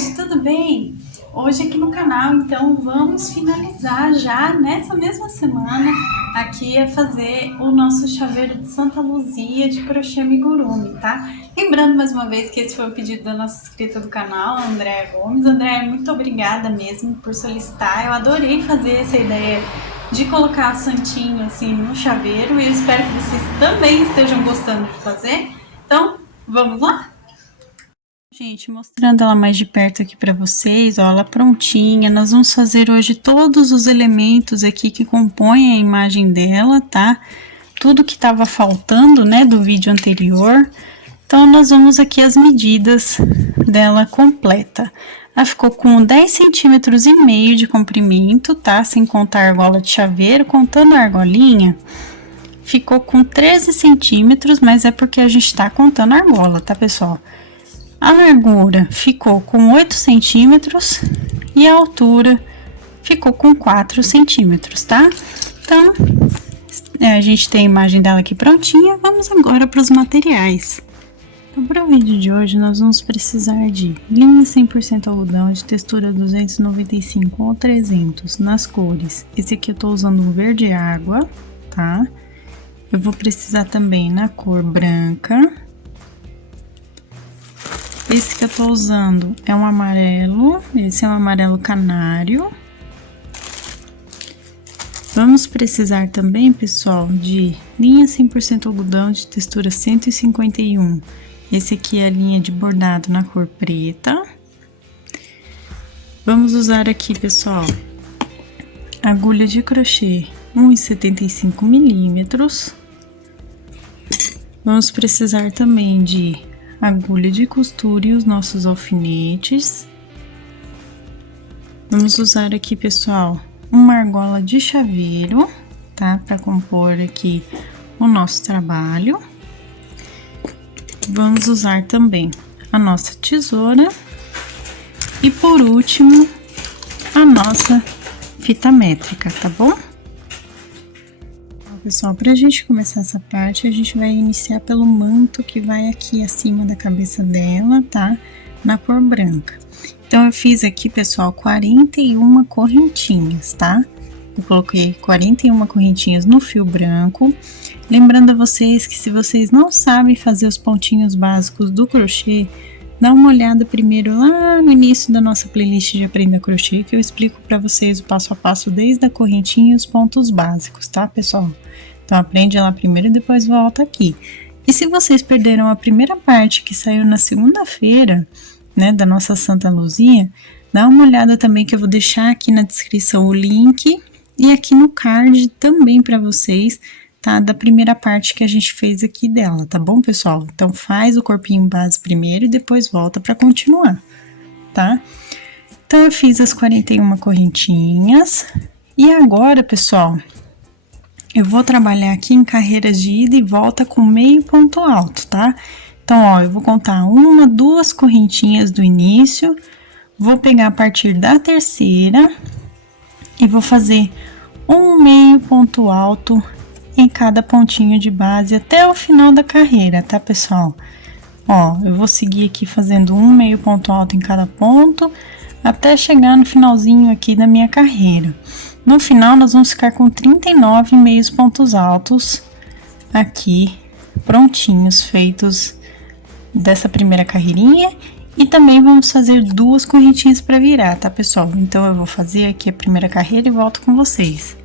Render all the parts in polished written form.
gente, tudo bem? Hoje aqui no canal, então, vamos finalizar já nessa mesma semana aqui a fazer o nosso chaveiro de Santa Luzia de crochê amigurumi, tá? Lembrando mais uma vez que esse foi o pedido da nossa inscrita do canal, a Andréa Gomes. Andréa, muito obrigada mesmo por solicitar, eu adorei fazer essa ideia de colocar a santinho assim no chaveiro e eu espero que vocês também estejam gostando de fazer. Então, vamos lá? Gente, mostrando ela mais de perto aqui para vocês, ó, ela prontinha. Nós vamos fazer hoje todos os elementos aqui que compõem a imagem dela, tá? Tudo que estava faltando, né, do vídeo anterior. Então, nós vamos aqui as medidas dela completa. Ela ficou com 10,5 centímetros de comprimento, tá? Sem contar a argola de chaveiro, contando a argolinha, ficou com 13 centímetros, mas é porque a gente tá contando a argola, tá, pessoal? A largura ficou com 8 centímetros e a altura ficou com 4 centímetros, tá? Então, a gente tem a imagem dela aqui prontinha. Vamos agora para os materiais. Então, para o vídeo de hoje, nós vamos precisar de linha 100% algodão de textura 295 ou 300 nas cores. Esse aqui eu tô usando o verde água, tá? Eu vou precisar também na cor branca. Esse que eu tô usando é um amarelo, esse é um amarelo canário. Vamos precisar também, pessoal, de linha 100% algodão de textura 151. Esse aqui é a linha de bordado na cor preta. Vamos usar aqui, pessoal, agulha de crochê 1,75 milímetros. Vamos precisar também de agulha de costura e os nossos alfinetes. Vamos usar aqui, pessoal, uma argola de chaveiro, tá? Para compor aqui o nosso trabalho. Vamos usar também a nossa tesoura. E por último, a nossa fita métrica, tá bom? Pessoal, para a gente começar essa parte, a gente vai iniciar pelo manto que vai aqui acima da cabeça dela, tá? Na cor branca. Então, eu fiz aqui, pessoal, 41 correntinhas, tá? Eu coloquei 41 correntinhas no fio branco. Lembrando a vocês que se vocês não sabem fazer os pontinhos básicos do crochê, dá uma olhada primeiro lá no início da nossa playlist de Aprenda Crochê, que eu explico para vocês o passo a passo desde a correntinha e os pontos básicos, tá, pessoal? Então, aprende lá primeiro e depois volta aqui. E se vocês perderam a primeira parte que saiu na segunda-feira, né, da nossa Santa Luzia, dá uma olhada também que eu vou deixar aqui na descrição o link e aqui no card também para vocês, tá? Da primeira parte que a gente fez aqui dela, tá bom, pessoal? Então, faz o corpinho base primeiro e depois volta para continuar, tá? Então, eu fiz as 41 correntinhas e agora, pessoal, eu vou trabalhar aqui em carreiras de ida e volta com meio ponto alto, tá? Então, ó, eu vou contar 1, 2 correntinhas do início, vou pegar a partir da terceira e vou fazer um meio ponto alto em cada pontinho de base até o final da carreira, tá, pessoal? Ó, eu vou seguir aqui fazendo um meio ponto alto em cada ponto até chegar no finalzinho aqui da minha carreira. No final, nós vamos ficar com 39 meios pontos altos aqui, prontinhos, feitos dessa primeira carreirinha. E também vamos fazer 2 correntinhas para virar, tá, pessoal? Então, eu vou fazer aqui a primeira carreira e volto com vocês.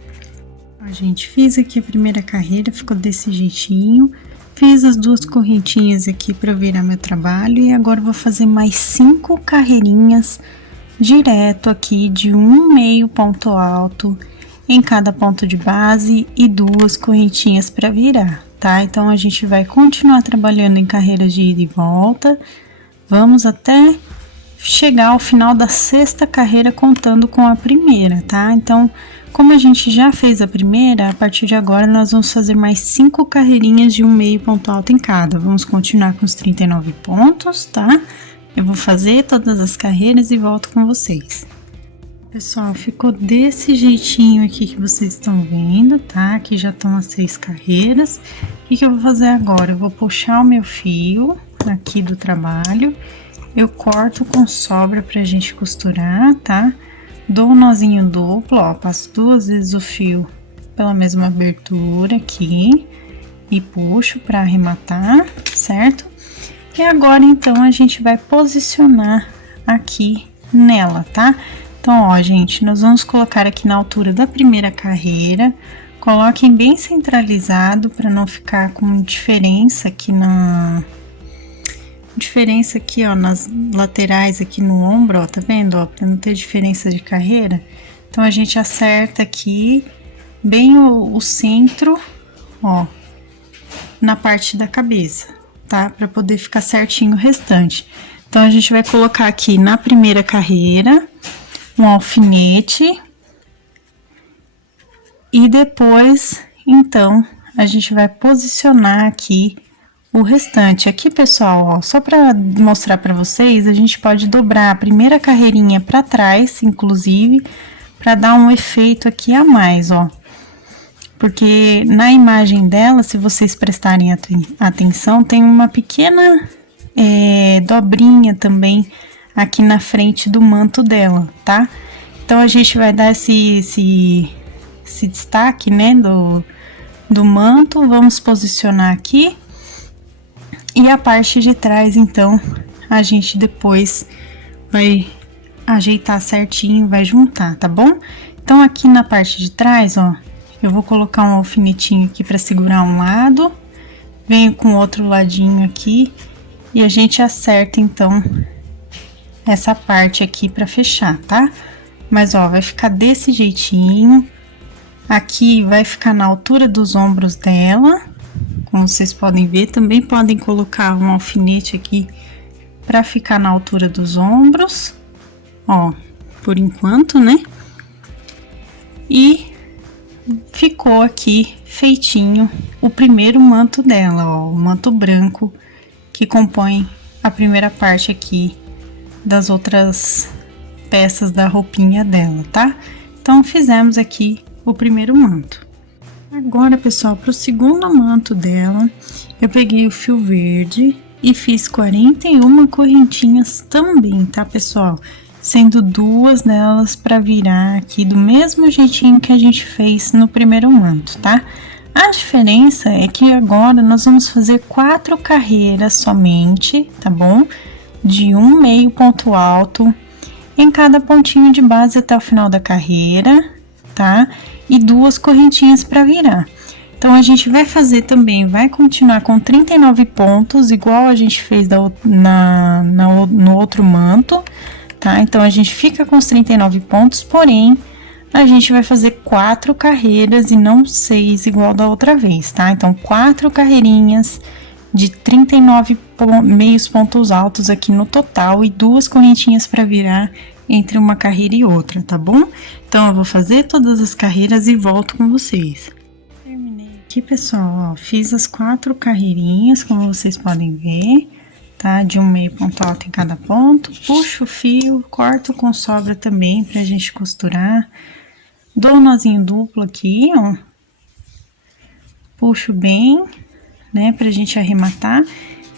A gente fiz aqui a primeira carreira, ficou desse jeitinho. Fiz as 2 correntinhas aqui para virar meu trabalho. E agora, eu vou fazer mais 5 carreirinhas direto aqui de um meio ponto alto em cada ponto de base e 2 correntinhas para virar, tá? Então, a gente vai continuar trabalhando em carreiras de ida e volta. Vamos até chegar ao final da 6ª carreira contando com a primeira, tá? Então, como a gente já fez a primeira, a partir de agora nós vamos fazer mais 5 carreirinhas de um meio ponto alto em cada. Vamos continuar com os 39 pontos, tá? Eu vou fazer todas as carreiras e volto com vocês. Pessoal, ficou desse jeitinho aqui que vocês estão vendo, tá? Aqui já estão as 6 carreiras. O que eu vou fazer agora? Eu vou puxar o meu fio aqui do trabalho eu corto com sobra pra gente costurar, tá? Dou um nozinho duplo, ó, passo 2 vezes o fio pela mesma abertura aqui e puxo pra arrematar, certo? E agora, então, a gente vai posicionar aqui nela, tá? Então, ó, gente, nós vamos colocar aqui na altura da primeira carreira. Coloquem bem centralizado para não ficar com diferença aqui ó, nas laterais aqui no ombro, ó, tá vendo, ó, para não ter diferença de carreira. Então, a gente acerta aqui bem o centro, ó, na parte da cabeça, tá? Para poder ficar certinho o restante. Então, a gente vai colocar aqui na primeira carreira um alfinete e depois, então, a gente vai posicionar aqui o restante. Aqui, pessoal, ó, só para mostrar para vocês, a gente pode dobrar a primeira carreirinha para trás, inclusive, para dar um efeito aqui a mais, ó. Porque na imagem dela, se vocês prestarem atenção, tem uma pequena dobrinha também aqui na frente do manto dela, tá? Então, a gente vai dar esse destaque, né, do manto, vamos posicionar aqui. E a parte de trás, então, a gente depois vai ajeitar certinho, vai juntar, tá bom? Então, aqui na parte de trás, ó, eu vou colocar um alfinetinho aqui para segurar um lado, venho com o outro ladinho aqui e a gente acerta, então, essa parte aqui para fechar, tá? Mas, ó, vai ficar desse jeitinho. Aqui vai ficar na altura dos ombros dela, como vocês podem ver. Também podem colocar um alfinete aqui para ficar na altura dos ombros, ó, por enquanto, né? E ficou aqui feitinho o primeiro manto dela, ó, o manto branco que compõe a primeira parte aqui das outras peças da roupinha dela, tá? Então, fizemos aqui o primeiro manto. Agora, pessoal, para o segundo manto dela, eu peguei o fio verde e fiz 41 correntinhas também, tá, pessoal? Sendo 2 delas para virar aqui do mesmo jeitinho que a gente fez no primeiro manto, tá? A diferença é que agora nós vamos fazer 4 carreiras somente, tá bom? De um meio ponto alto em cada pontinho de base até o final da carreira, tá? E 2 correntinhas para virar. Então, a gente vai fazer também, vai continuar com 39 pontos, igual a gente fez no outro manto, tá? Então, a gente fica com os 39 pontos, porém, a gente vai fazer 4 carreiras e não 6 igual da outra vez, tá? Então, 4 carreirinhas de 39 meios pontos altos aqui no total e 2 correntinhas para virar entre uma carreira e outra, tá bom? Então, eu vou fazer todas as carreiras e volto com vocês. Terminei aqui, pessoal, ó, fiz as 4 carreirinhas, como vocês podem ver, tá? De um meio ponto alto em cada ponto, puxo o fio, corto com sobra também pra gente costurar, dou um nozinho duplo aqui, ó, puxo bem, né, pra gente arrematar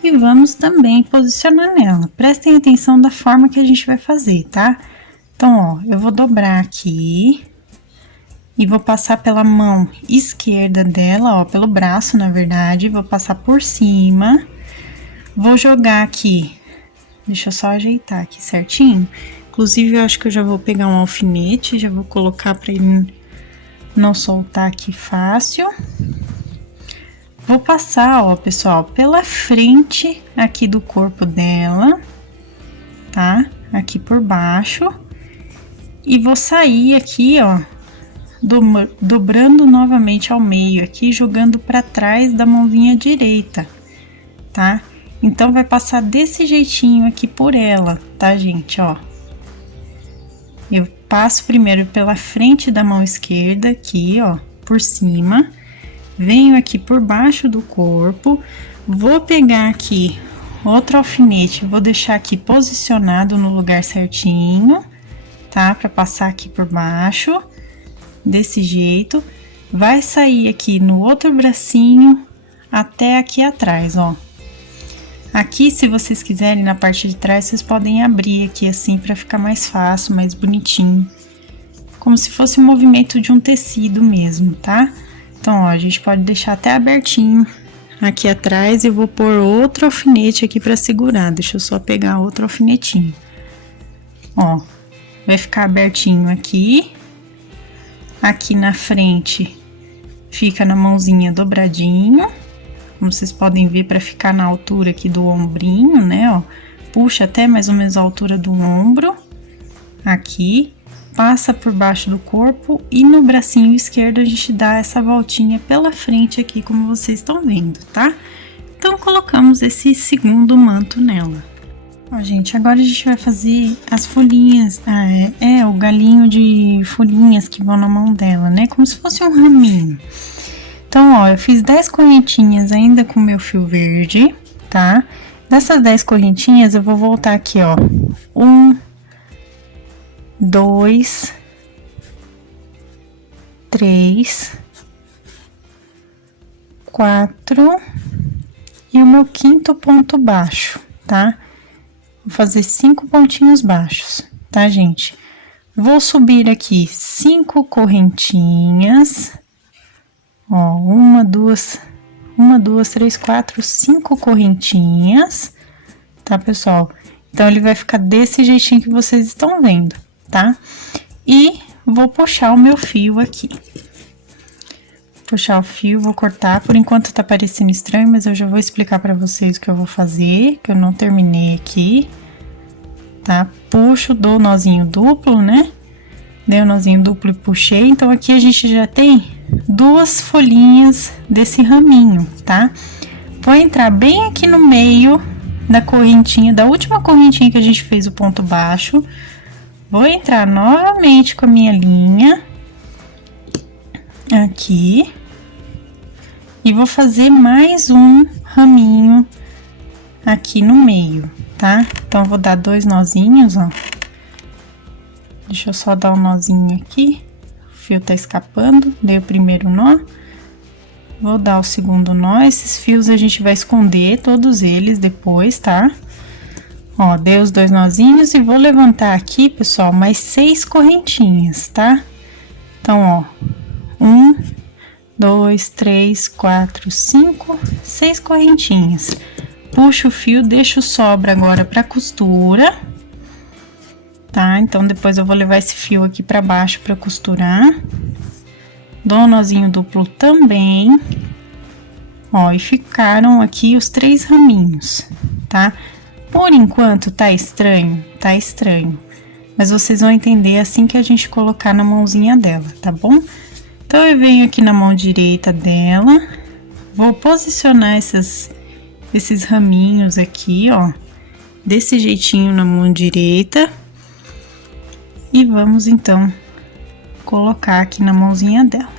e vamos também posicionar nela. Prestem atenção da forma que a gente vai fazer, tá? Então, ó, eu vou dobrar aqui e vou passar pela mão esquerda dela, ó, pelo braço, na verdade, vou passar por cima, vou jogar aqui, deixa eu só ajeitar aqui certinho. Inclusive, eu acho que eu já vou pegar um alfinete, já vou colocar pra ele não soltar aqui fácil. Vou passar, ó, pessoal, pela frente aqui do corpo dela, tá? Aqui por baixo. E vou sair aqui, ó, dobrando novamente ao meio aqui, jogando pra trás da mãozinha direita, tá? Então, vai passar desse jeitinho aqui por ela, tá, gente, ó? Eu passo primeiro pela frente da mão esquerda aqui, ó, por cima. Venho aqui por baixo do corpo, vou pegar aqui outro alfinete, vou deixar aqui posicionado no lugar certinho, tá? Pra passar aqui por baixo, desse jeito. Vai sair aqui no outro bracinho até aqui atrás, ó. Aqui, se vocês quiserem, na parte de trás, vocês podem abrir aqui assim para ficar mais fácil, mais bonitinho. Como se fosse um movimento de um tecido mesmo, tá? Então, ó, a gente pode deixar até abertinho aqui atrás e vou pôr outro alfinete aqui para segurar. Deixa eu só pegar outro alfinetinho. Ó, vai ficar abertinho aqui. Aqui na frente fica na mãozinha dobradinho. Como vocês podem ver, para ficar na altura aqui do ombrinho, né, ó. Puxa até mais ou menos a altura do ombro. Aqui, passa por baixo do corpo e no bracinho esquerdo a gente dá essa voltinha pela frente aqui, como vocês estão vendo, tá? Então, colocamos esse segundo manto nela. Ó, gente, agora a gente vai fazer as folhinhas, o galinho de folhinhas que vão na mão dela, né? Como se fosse um raminho. Então, ó, eu fiz 10 correntinhas ainda com o meu fio verde, tá? Dessas 10 correntinhas, eu vou voltar aqui, ó. 1, 2, 3, 4 e o meu quinto ponto baixo, tá? Vou fazer 5 pontinhos baixos, tá, gente? Vou subir aqui 5 correntinhas. Ó, 1, 2, 3, 4, 5 correntinhas, tá, pessoal? Então, ele vai ficar desse jeitinho que vocês estão vendo, tá? E vou puxar o meu fio aqui. Puxar o fio, vou cortar. Por enquanto tá parecendo estranho, mas eu já vou explicar pra vocês o que eu vou fazer, que eu não terminei aqui, tá? Puxo, dou o nozinho duplo, né? Dei o nozinho duplo e puxei. Então, aqui a gente já tem 2 folhinhas desse raminho, tá? Vou entrar bem aqui no meio da correntinha, da última correntinha que a gente fez o ponto baixo. Vou entrar novamente com a minha linha aqui e vou fazer mais um raminho aqui no meio, tá? Então, vou dar 2 nozinhos, ó. Deixa eu só dar um nozinho aqui. O fio tá escapando. Dei o primeiro nó. Vou dar o segundo nó. Esses fios a gente vai esconder todos eles depois, tá? Ó, dei os 2 nozinhos e vou levantar aqui, pessoal, mais 6 correntinhas, tá? Então, ó. 1, 2, 3, 4, 5, 6 correntinhas. Puxo o fio, deixo sobra agora pra costura. Tá? Então, depois eu vou levar esse fio aqui pra baixo pra costurar. Dou um nozinho duplo também. Ó, e ficaram aqui os 3 raminhos, tá? Por enquanto, tá estranho? Tá estranho. Mas vocês vão entender assim que a gente colocar na mãozinha dela, tá bom? Então, eu venho aqui na mão direita dela. Vou posicionar esses raminhos aqui, ó. Desse jeitinho na mão direita. E vamos, então, colocar aqui na mãozinha dela.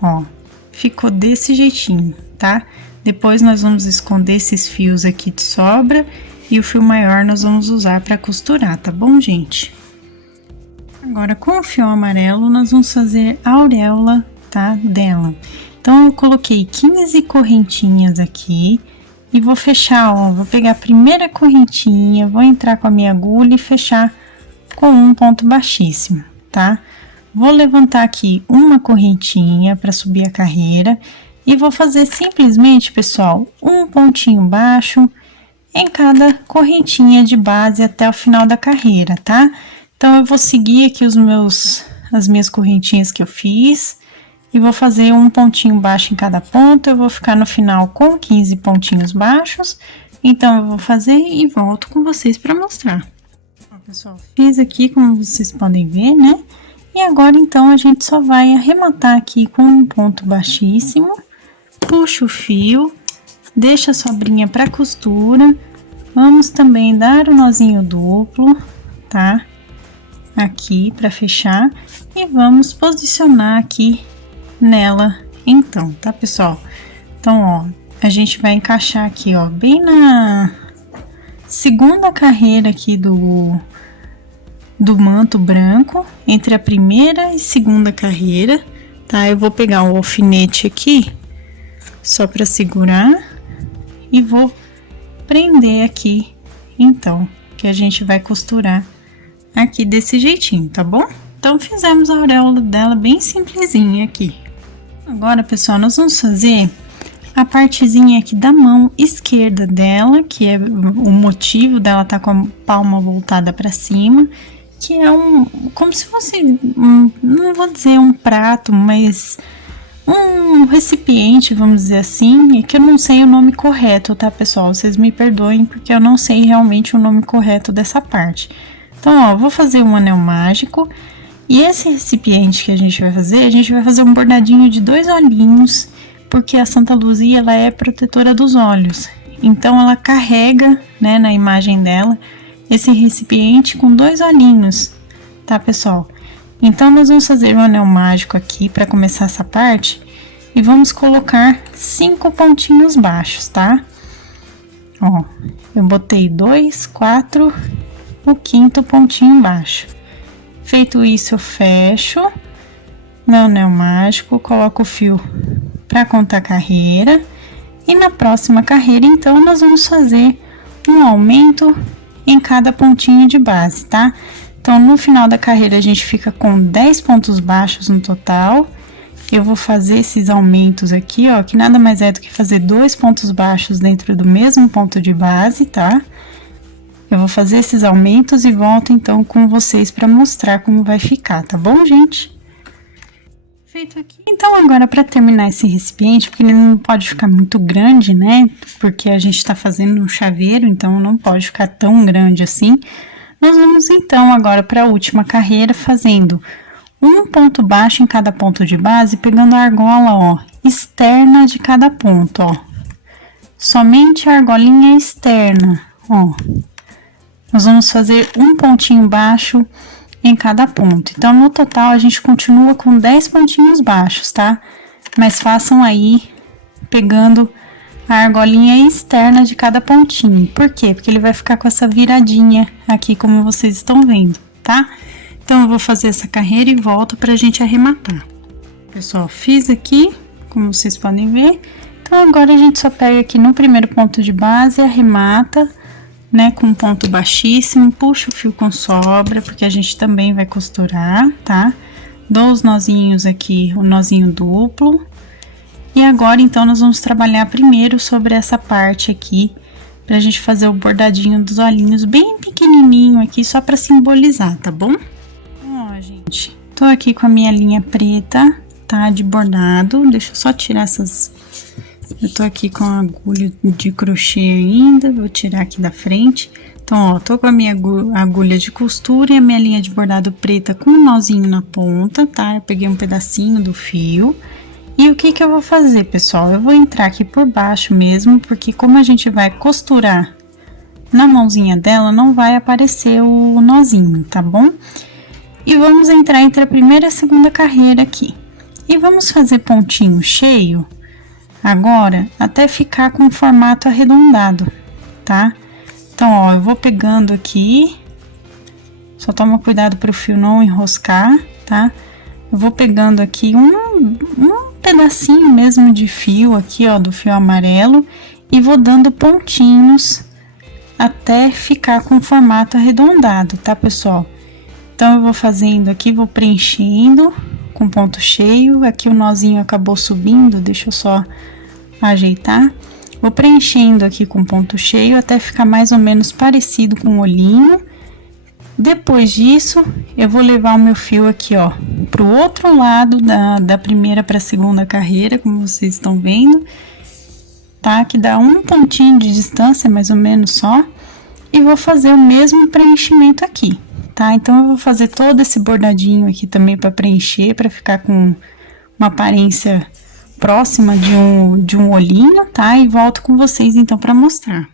Ó, ficou desse jeitinho, tá? Depois, nós vamos esconder esses fios aqui de sobra e o fio maior nós vamos usar para costurar, tá bom, gente? Agora, com o fio amarelo, nós vamos fazer a auréola, tá? Dela. Então, eu coloquei 15 correntinhas aqui e vou fechar, ó. Vou pegar a primeira correntinha, vou entrar com a minha agulha e fechar com um ponto baixíssimo, tá? Vou levantar aqui uma correntinha para subir a carreira e vou fazer simplesmente, pessoal, um pontinho baixo em cada correntinha de base até o final da carreira, tá? Então, eu vou seguir aqui as minhas correntinhas que eu fiz e vou fazer um pontinho baixo em cada ponto. Eu vou ficar no final com 15 pontinhos baixos. Então, eu vou fazer e volto com vocês para mostrar. Pessoal, fiz aqui como vocês podem ver, né? E agora, então, a gente só vai arrematar aqui com um ponto baixíssimo, puxa o fio, deixa a sobrinha para costura. Vamos também dar o nozinho duplo, tá? Aqui para fechar e vamos posicionar aqui nela, então, tá, pessoal? Então, ó, a gente vai encaixar aqui, ó, bem na segunda carreira aqui do manto branco, entre a primeira e segunda carreira, tá? Eu vou pegar o alfinete aqui, só para segurar, e vou prender aqui, então, que a gente vai costurar aqui desse jeitinho, tá bom? Então, fizemos a auréola dela bem simplesinha aqui. Agora, pessoal, nós vamos fazer a partezinha aqui da mão esquerda dela, que é o motivo dela tá com a palma voltada para cima, que é como se fosse, não vou dizer um prato, mas um recipiente, vamos dizer assim, é que eu não sei o nome correto, tá, pessoal? Vocês me perdoem, porque eu não sei realmente o nome correto dessa parte. Então, ó, vou fazer um anel mágico, e esse recipiente que a gente vai fazer um bordadinho de 2 olhinhos, porque a Santa Luzia, ela é protetora dos olhos. Então, ela carrega, né, na imagem dela, esse recipiente com 2 olhinhos, tá, pessoal? Então, nós vamos fazer um anel mágico aqui para começar essa parte e vamos colocar 5 pontinhos baixos, tá? Ó, eu botei 2, 4, o 5º pontinho baixo. Feito isso, eu fecho meu anel mágico, coloco o fio para contar carreira e na próxima carreira, então, nós vamos fazer um aumento em cada pontinho de base, tá? Então, no final da carreira, a gente fica com 10 pontos baixos no total. Eu vou fazer esses aumentos aqui, ó, que nada mais é do que fazer 2 pontos baixos dentro do mesmo ponto de base, tá? Eu vou fazer esses aumentos e volto, então, com vocês para mostrar como vai ficar, tá bom, gente? Feito aqui. Então, agora, para terminar esse recipiente, porque ele não pode ficar muito grande, né? Porque a gente tá fazendo um chaveiro, então não pode ficar tão grande assim. Nós vamos então agora para a última carreira fazendo um ponto baixo em cada ponto de base, pegando a argola, ó, externa de cada ponto, ó. Somente a argolinha externa, ó. Nós vamos fazer um pontinho baixo em cada ponto. Então, no total, a gente continua com 10 pontinhos baixos, tá? Mas façam aí pegando a argolinha externa de cada pontinho. Por quê? Porque ele vai ficar com essa viradinha aqui, como vocês estão vendo, tá? Então, eu vou fazer essa carreira e volto pra gente arrematar. Pessoal, fiz aqui, como vocês podem ver. Então, agora a gente só pega aqui no primeiro ponto de base e arremata, né, com um ponto baixíssimo, puxa o fio com sobra, porque a gente também vai costurar, tá? Dou os nozinhos aqui, o nozinho duplo. E agora, então, nós vamos trabalhar primeiro sobre essa parte aqui, pra gente fazer o bordadinho dos olhinhos bem pequenininho aqui, só pra simbolizar, tá bom? Ó, gente, tô aqui com a minha linha preta, tá, de bordado. Deixa eu só tirar essas... Eu tô aqui com a agulha de crochê ainda, vou tirar aqui da frente. Então, ó, tô com a minha agulha de costura e a minha linha de bordado preta com um nozinho na ponta, tá? Eu peguei um pedacinho do fio. E o que que eu vou fazer, pessoal? Eu vou entrar aqui por baixo mesmo, porque como a gente vai costurar na mãozinha dela, não vai aparecer o nozinho, tá bom? E vamos entrar entre a primeira e a segunda carreira aqui. E vamos fazer pontinho cheio agora, até ficar com o formato arredondado, tá? Então, ó, eu vou pegando aqui, só toma cuidado para o fio não enroscar, tá? Eu vou pegando aqui um pedacinho mesmo de fio aqui, ó, do fio amarelo, e vou dando pontinhos até ficar com o formato arredondado, tá, pessoal? Então, eu vou fazendo aqui, vou preenchendo com ponto cheio. Aqui o nozinho acabou subindo, deixa eu só ajeitar. Vou preenchendo aqui com ponto cheio até ficar mais ou menos parecido com o olhinho. Depois disso, eu vou levar o meu fio aqui, ó, pro outro lado da primeira para a segunda carreira, como vocês estão vendo, tá? Que dá um pontinho de distância, mais ou menos só, e vou fazer o mesmo preenchimento aqui, tá? Então, eu vou fazer todo esse bordadinho aqui também para preencher, para ficar com uma aparência próxima de um olhinho, tá? E volto com vocês, então, para mostrar.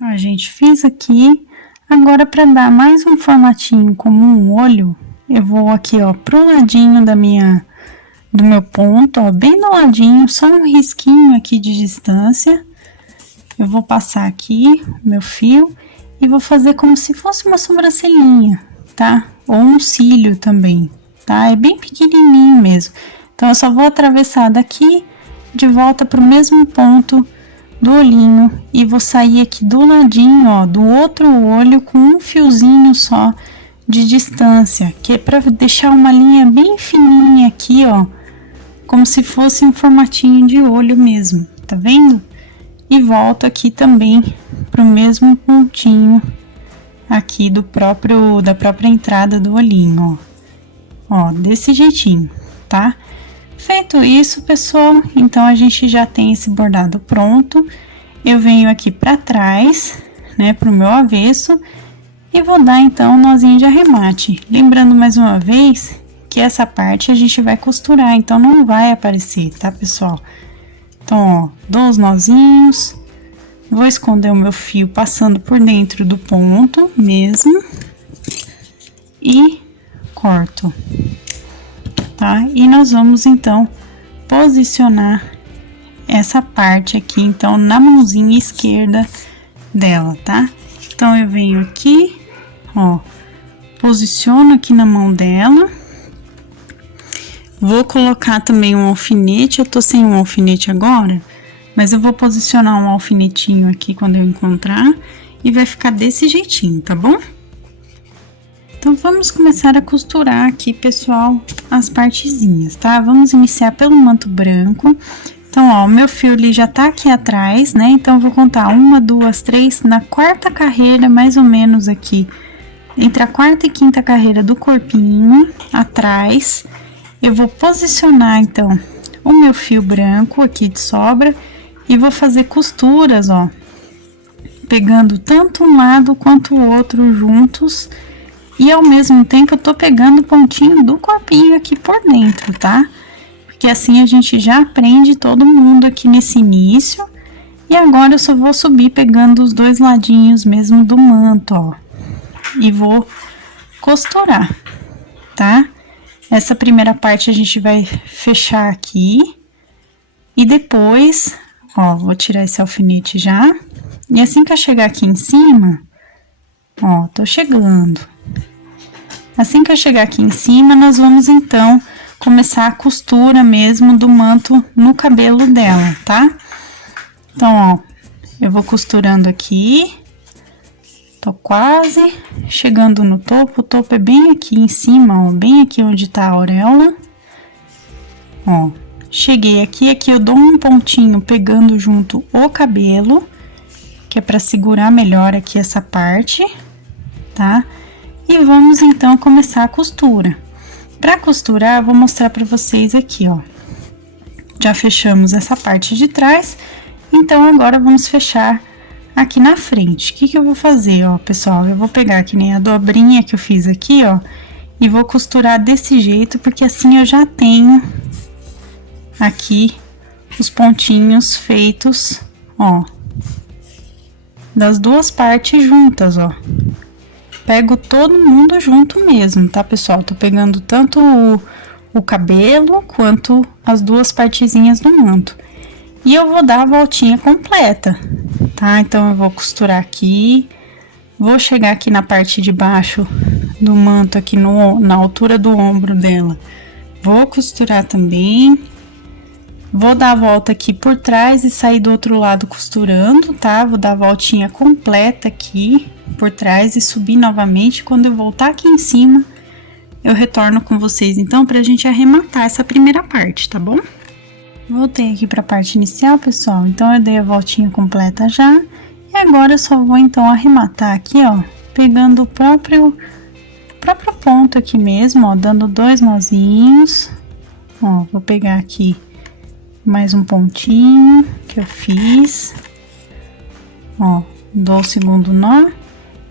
Ó, gente, fiz aqui. Agora, para dar mais um formatinho como um olho, eu vou aqui, ó, pro ladinho do meu ponto, ó, bem no ladinho, só um risquinho aqui de distância. Eu vou passar aqui meu fio e vou fazer como se fosse uma sobrancelhinha, tá? Ou um cílio também, tá? É bem pequenininho mesmo. Então, eu só vou atravessar daqui de volta pro mesmo ponto do olhinho e vou sair aqui do ladinho, ó, do outro olho com um fiozinho só de distância, que é para deixar uma linha bem fininha aqui, ó, como se fosse um formatinho de olho mesmo, tá vendo? E volto aqui também pro mesmo pontinho aqui da própria entrada do olhinho, ó, desse jeitinho, tá? Feito isso, pessoal, então a gente já tem esse bordado pronto. Eu venho aqui para trás, né, pro meu avesso e vou dar então um nozinho de arremate. Lembrando mais uma vez que essa parte a gente vai costurar, então não vai aparecer, tá, pessoal? Então, ó, dou os nozinhos, vou esconder o meu fio passando por dentro do ponto mesmo e corto. Tá? E nós vamos, então, posicionar essa parte aqui, então, na mãozinha esquerda dela, tá? Então, eu venho aqui, ó, posiciono aqui na mão dela. Vou colocar também um alfinete, eu tô sem um alfinete agora, mas eu vou posicionar um alfinetinho aqui quando eu encontrar e vai ficar desse jeitinho, tá bom? Então, vamos começar a costurar aqui, pessoal, as partezinhas, tá? Vamos iniciar pelo manto branco. Então, ó, o meu fio ali já tá aqui atrás, né? Então, eu vou contar 1, 2, 3, na quarta carreira, mais ou menos aqui, entre a quarta e quinta carreira do corpinho, atrás, eu vou posicionar, então, o meu fio branco aqui de sobra e vou fazer costuras, ó, pegando tanto um lado quanto o outro juntos. E ao mesmo tempo eu tô pegando o pontinho do corpinho aqui por dentro, tá? Porque assim a gente já aprende todo mundo aqui nesse início. E agora eu só vou subir pegando os dois ladinhos mesmo do manto, ó. E vou costurar, tá? Essa primeira parte a gente vai fechar aqui. E depois, ó, vou tirar esse alfinete já. E assim que eu chegar aqui em cima, ó, tô chegando. Assim que eu chegar aqui em cima, nós vamos, então, começar a costura mesmo do manto no cabelo dela, tá? Então, ó, eu vou costurando aqui. Tô quase chegando no topo. O topo é bem aqui em cima, ó, bem aqui onde tá a auréola. Ó, cheguei aqui, eu dou um pontinho pegando junto o cabelo, que é pra segurar melhor aqui essa parte, tá? E vamos, então, começar a costura. Para costurar, eu vou mostrar para vocês aqui, ó. Já fechamos essa parte de trás, então agora vamos fechar aqui na frente. O que que eu vou fazer, ó, pessoal? Eu vou pegar que nem a dobrinha que eu fiz aqui, ó, e vou costurar desse jeito, porque assim eu já tenho aqui os pontinhos feitos, ó, das duas partes juntas, ó. Pego todo mundo junto mesmo, tá, pessoal? Tô pegando tanto o cabelo quanto as duas partezinhas do manto. E eu vou dar a voltinha completa, tá? Então, eu vou costurar aqui, vou chegar aqui na parte de baixo do manto, aqui na altura do ombro dela. Vou costurar também. Vou dar a volta aqui por trás e sair do outro lado costurando, tá? Vou dar a voltinha completa aqui por trás e subir novamente. Quando eu voltar aqui em cima, eu retorno com vocês, então, pra gente arrematar essa primeira parte, tá bom? Voltei aqui pra parte inicial, pessoal. Então, eu dei a voltinha completa já. E agora, eu só vou, então, arrematar aqui, ó, pegando o próprio ponto aqui mesmo, ó, dando 2 nozinhos. Ó, vou pegar aqui mais um pontinho que eu fiz, ó, dou o segundo nó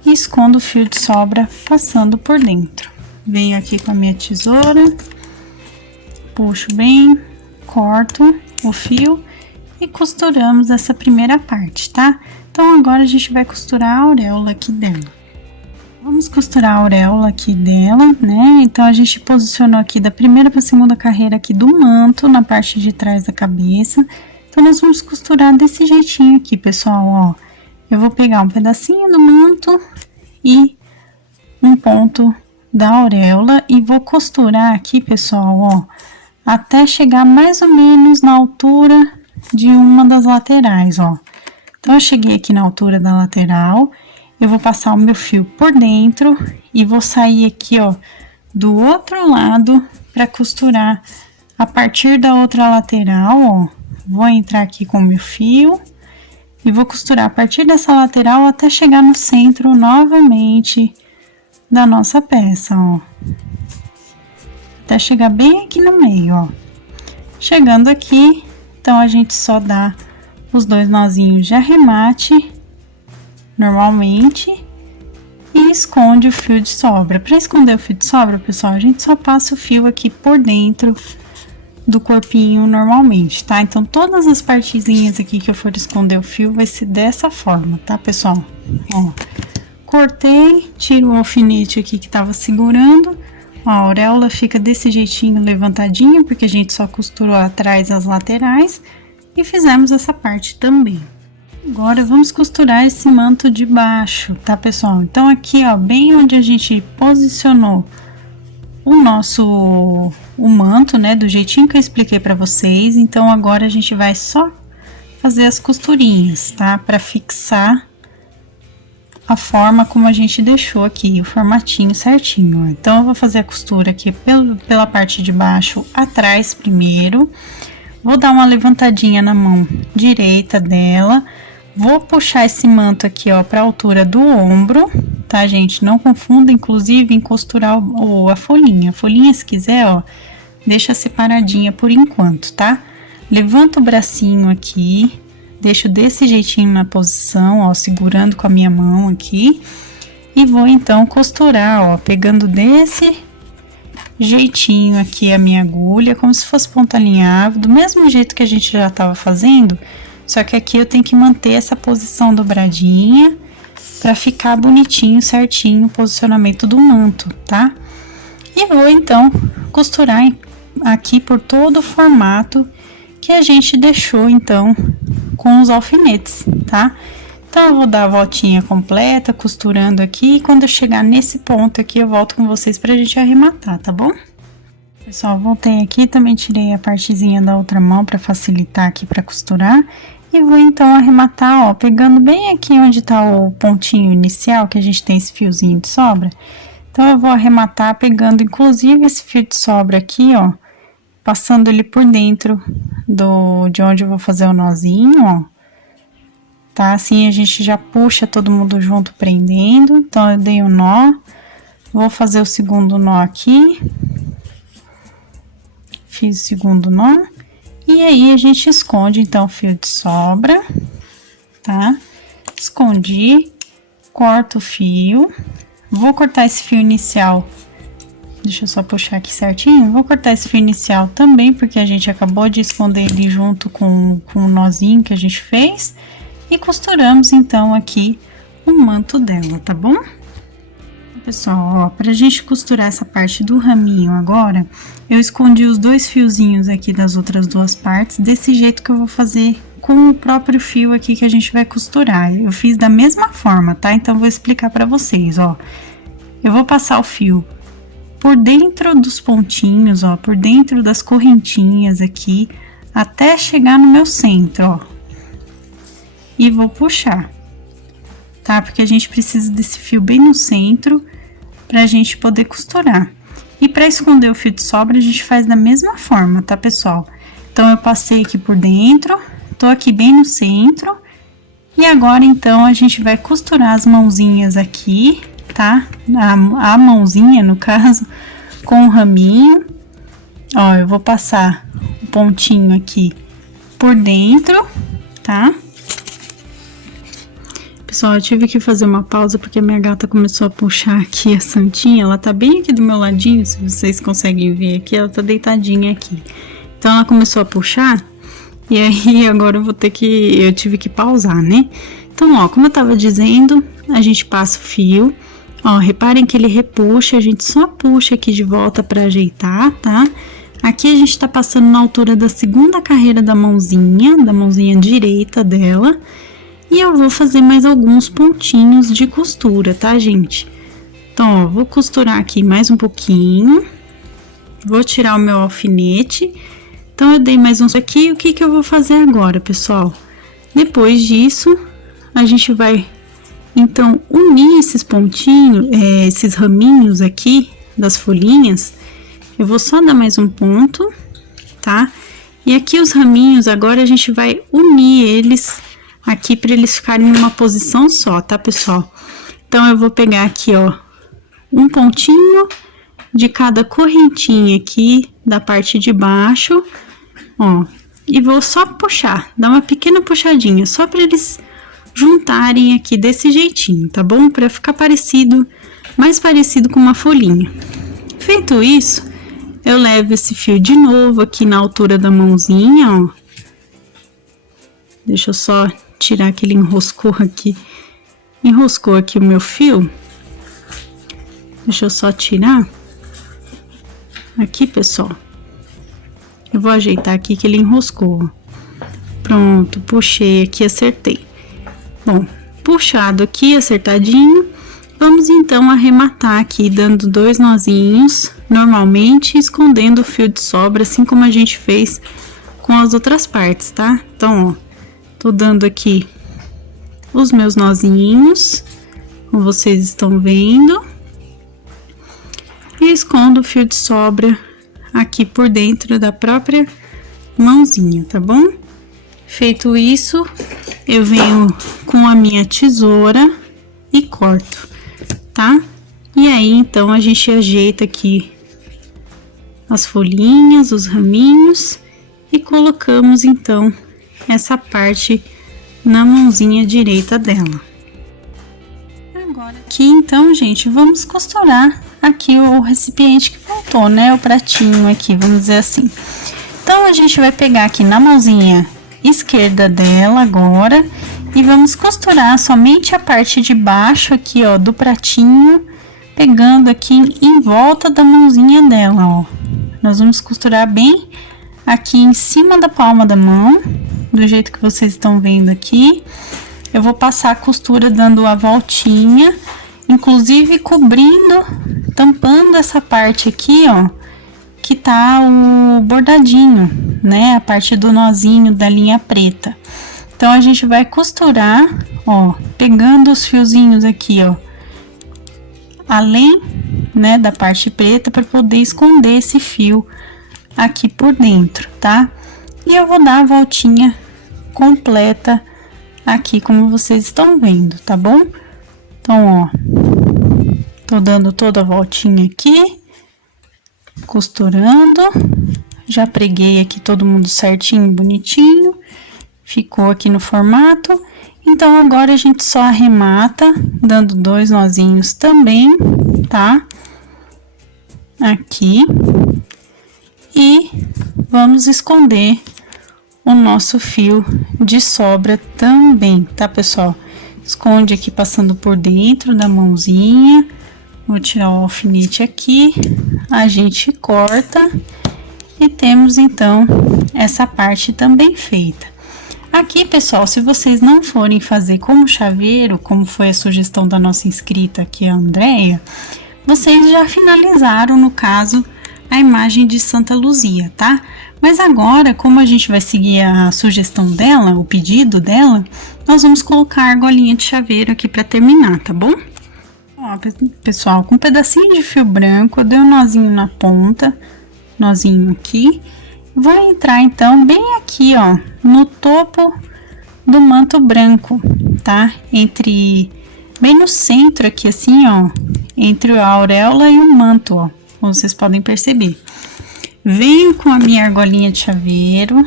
e escondo o fio de sobra passando por dentro. Venho aqui com a minha tesoura, puxo bem, corto o fio e costuramos essa primeira parte, tá? Então, agora a gente vai costurar a auréola aqui dela. Vamos costurar a auréola aqui dela, né? Então, a gente posicionou aqui da primeira para a segunda carreira aqui do manto, na parte de trás da cabeça. Então, nós vamos costurar desse jeitinho aqui, pessoal, ó. Eu vou pegar um pedacinho do manto e um ponto da auréola e vou costurar aqui, pessoal, ó, até chegar mais ou menos na altura de uma das laterais, ó. Então, eu cheguei aqui na altura da lateral, eu vou passar o meu fio por dentro e vou sair aqui, ó, do outro lado para costurar a partir da outra lateral, ó. Vou entrar aqui com o meu fio e vou costurar a partir dessa lateral até chegar no centro novamente da nossa peça, ó. Até chegar bem aqui no meio, ó. Chegando aqui, então a gente só dá os 2 nozinhos de arremate normalmente e esconde o fio de sobra. Para esconder o fio de sobra, pessoal, a gente só passa o fio aqui por dentro do corpinho normalmente, tá? Então, todas as partezinhas aqui que eu for esconder o fio vai ser dessa forma, tá, pessoal? Ó, cortei, tiro o alfinete aqui que tava segurando, ó, a auréola fica desse jeitinho levantadinha, porque a gente só costurou atrás as laterais e fizemos essa parte também. Agora, vamos costurar esse manto de baixo, tá, pessoal? Então, aqui, ó, bem onde a gente posicionou o manto, né, do jeitinho que eu expliquei pra vocês. Então, agora a gente vai só fazer as costurinhas, tá? Pra fixar a forma como a gente deixou aqui, o formatinho certinho, ó. Então, eu vou fazer a costura aqui pela parte de baixo atrás primeiro. Vou dar uma levantadinha na mão direita dela. Vou puxar esse manto aqui, ó, pra altura do ombro, tá, gente? Não confunda, inclusive, em costurar a folhinha. A folhinha, se quiser, ó, deixa separadinha por enquanto, tá? Levanto o bracinho aqui, deixo desse jeitinho na posição, ó, segurando com a minha mão aqui. E vou, então, costurar, ó, pegando desse jeitinho aqui a minha agulha, como se fosse ponto alinhavo, do mesmo jeito que a gente já tava fazendo. Só que aqui eu tenho que manter essa posição dobradinha para ficar bonitinho, certinho o posicionamento do manto, tá? E vou então costurar aqui por todo o formato que a gente deixou então com os alfinetes, tá? Então eu vou dar a voltinha completa, costurando aqui, e quando eu chegar nesse ponto aqui eu volto com vocês pra gente arrematar, tá bom? Pessoal, voltei aqui, também tirei a partezinha da outra mão para facilitar aqui para costurar. E vou então arrematar, ó, pegando bem aqui onde tá o pontinho inicial, que a gente tem esse fiozinho de sobra. Então, eu vou arrematar pegando inclusive esse fio de sobra aqui, ó, passando ele por dentro de onde eu vou fazer o nozinho, ó. Tá? Assim a gente já puxa todo mundo junto prendendo. Então, eu dei um nó, vou fazer o segundo nó aqui. Fiz o segundo nó. E aí, a gente esconde, então, o fio de sobra, tá? Escondi, corto o fio. Vou cortar esse fio inicial, deixa eu só puxar aqui certinho. Vou cortar esse fio inicial também, porque a gente acabou de esconder ele junto com o nozinho que a gente fez. E costuramos, então, aqui o manto dela, tá bom? Pessoal, ó, pra gente costurar essa parte do raminho agora, eu escondi os 2 fiozinhos aqui das outras 2 partes, desse jeito que eu vou fazer com o próprio fio aqui que a gente vai costurar. Eu fiz da mesma forma, tá? Então, vou explicar pra vocês, ó. Eu vou passar o fio por dentro dos pontinhos, ó, por dentro das correntinhas aqui, até chegar no meu centro, ó. E vou puxar, tá? Porque a gente precisa desse fio bem no centro pra gente poder costurar. E pra esconder o fio de sobra, a gente faz da mesma forma, tá, pessoal? Então, eu passei aqui por dentro, tô aqui bem no centro. E agora, então, a gente vai costurar as mãozinhas aqui, tá? A mãozinha, no caso, com o raminho. Ó, eu vou passar o pontinho aqui por dentro, tá? Pessoal, eu tive que fazer uma pausa porque a minha gata começou a puxar aqui a santinha. Ela tá bem aqui do meu ladinho, se vocês conseguem ver aqui, ela tá deitadinha aqui. Então, ela começou a puxar e aí agora eu tive que pausar, né? Então, ó, como eu tava dizendo, a gente passa o fio. Ó, reparem que ele repuxa, a gente só puxa aqui de volta pra ajeitar, tá? Aqui a gente tá passando na altura da segunda carreira da mãozinha direita dela. E eu vou fazer mais alguns pontinhos de costura, tá, gente? Então, ó, vou costurar aqui mais um pouquinho. Vou tirar o meu alfinete. Então, eu dei mais uns aqui. O que que eu vou fazer agora, pessoal? Depois disso, a gente vai, então, unir esses pontinhos, esses raminhos aqui das folhinhas. Eu vou só dar mais um ponto, tá? E aqui os raminhos, agora a gente vai unir eles aqui para eles ficarem em uma posição só, tá, pessoal? Então, eu vou pegar aqui, ó, um pontinho de cada correntinha aqui da parte de baixo, ó, e vou só puxar, dar uma pequena puxadinha, só para eles juntarem aqui desse jeitinho, tá bom? Para ficar parecido, mais parecido com uma folhinha. Feito isso, eu levo esse fio de novo aqui na altura da mãozinha, ó. Deixa eu só tirar que ele enroscou aqui. Enroscou aqui o meu fio. Deixa eu só tirar. Aqui, pessoal. Eu vou ajeitar aqui que ele enroscou. Pronto, puxei aqui, acertei. Bom, puxado aqui, acertadinho. Vamos então arrematar aqui, dando 2 nozinhos, normalmente, escondendo o fio de sobra, assim como a gente fez com as outras partes, tá? Então, ó, tô dando aqui os meus nozinhos, como vocês estão vendo. E escondo o fio de sobra aqui por dentro da própria mãozinha, tá bom? Feito isso, eu venho com a minha tesoura e corto, tá? E aí, então, a gente ajeita aqui as folhinhas, os raminhos e colocamos, então, essa parte na mãozinha direita dela. Agora aqui, então, gente, vamos costurar aqui o recipiente que faltou, né? O pratinho aqui, vamos dizer assim. Então, a gente vai pegar aqui na mãozinha esquerda dela agora e vamos costurar somente a parte de baixo aqui, ó, do pratinho, pegando aqui em volta da mãozinha dela, ó. Nós vamos costurar bem aqui em cima da palma da mão, do jeito que vocês estão vendo aqui. Eu vou passar a costura dando a voltinha, inclusive cobrindo, tampando essa parte aqui, ó, que tá o bordadinho, né? A parte do nozinho da linha preta. Então, a gente vai costurar, ó, pegando os fiozinhos aqui, ó, além, né, da parte preta, para poder esconder esse fio aqui por dentro, tá? E eu vou dar a voltinha completa aqui, como vocês estão vendo, tá bom? Então, ó, tô dando toda a voltinha aqui, costurando, já preguei aqui todo mundo certinho, bonitinho, ficou aqui no formato. Então, agora a gente só arremata, dando 2 nozinhos também, tá? Aqui. E vamos esconder o nosso fio de sobra também, tá, pessoal? Esconde aqui passando por dentro da mãozinha. Vou tirar o alfinete aqui, a gente corta e temos então essa parte também feita. Aqui, pessoal, se vocês não forem fazer como chaveiro, como foi a sugestão da nossa inscrita aqui, a Andréia, vocês já finalizaram, no caso, a imagem de Santa Luzia, tá? Mas agora, como a gente vai seguir a sugestão dela, o pedido dela, nós vamos colocar a argolinha de chaveiro aqui para terminar, tá bom? Ó, pessoal, com um pedacinho de fio branco, eu dei um nozinho na ponta, nozinho aqui. Vou entrar, então, bem aqui, ó, no topo do manto branco, tá? Bem no centro aqui, assim, ó, entre a auréola e o manto, ó, como vocês podem perceber. Venho com a minha argolinha de chaveiro,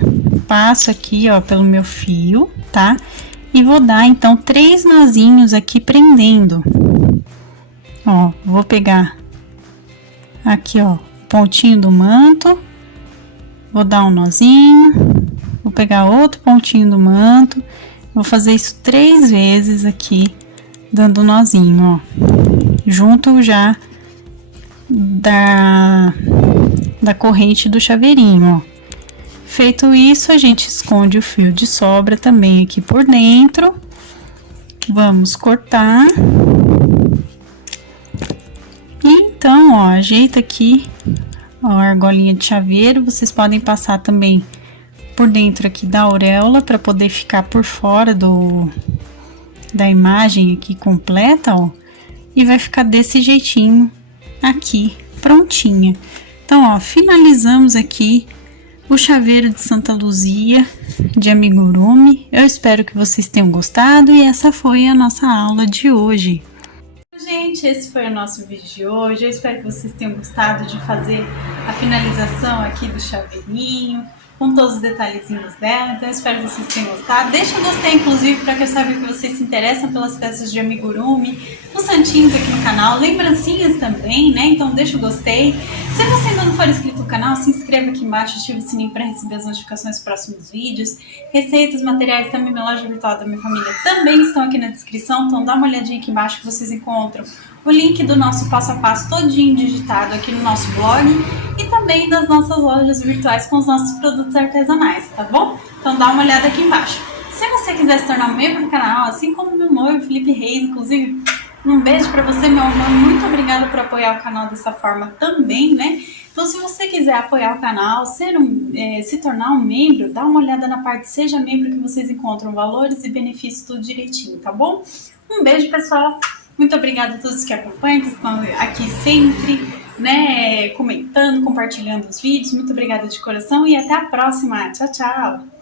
passo aqui, ó, pelo meu fio, tá? E vou dar, então, 3 nozinhos aqui prendendo. Ó, vou pegar aqui, ó, o pontinho do manto, vou dar um nozinho, vou pegar outro pontinho do manto, vou fazer isso 3 vezes aqui, dando um nozinho, ó, junto já da corrente do chaveirinho, ó. Feito isso, a gente esconde o fio de sobra também aqui por dentro. Vamos cortar. E então, ó, ajeita aqui, ó, a argolinha de chaveiro. Vocês podem passar também por dentro aqui da auréola para poder ficar por fora da imagem aqui completa, ó, e vai ficar desse jeitinho aqui, prontinha. Então, ó, finalizamos aqui o chaveiro de Santa Luzia de amigurumi. Eu espero que vocês tenham gostado e essa foi a nossa aula de hoje. Gente, esse foi o nosso vídeo de hoje. Eu espero que vocês tenham gostado de fazer a finalização aqui do chaveirinho, com todos os detalhezinhos dela. Então eu espero que vocês tenham gostado. Deixa um gostei, inclusive, para que eu saiba que vocês se interessam pelas peças de amigurumi, os santinhos aqui no canal, lembrancinhas também, né? Então deixa o gostei. Se você ainda não for inscrito no canal, se inscreva aqui embaixo, ative o sininho para receber as notificações dos próximos vídeos. Receitas, materiais também, minha loja virtual da minha família também estão aqui na descrição. Então dá uma olhadinha aqui embaixo que vocês encontram o link do nosso passo a passo todinho digitado aqui no nosso blog e também das nossas lojas virtuais com os nossos produtos artesanais, tá bom? Então dá uma olhada aqui embaixo. Se você quiser se tornar um membro do canal, assim como meu noivo Felipe Reis, inclusive, um beijo pra você, meu amor, muito obrigada por apoiar o canal dessa forma também, né? Então se você quiser apoiar o canal, se tornar um membro, dá uma olhada na parte Seja Membro que vocês encontram valores e benefícios tudo direitinho, tá bom? Um beijo, pessoal! Muito obrigada a todos que acompanham, que estão aqui sempre, né, comentando, compartilhando os vídeos. Muito obrigada de coração e até a próxima. Tchau, tchau!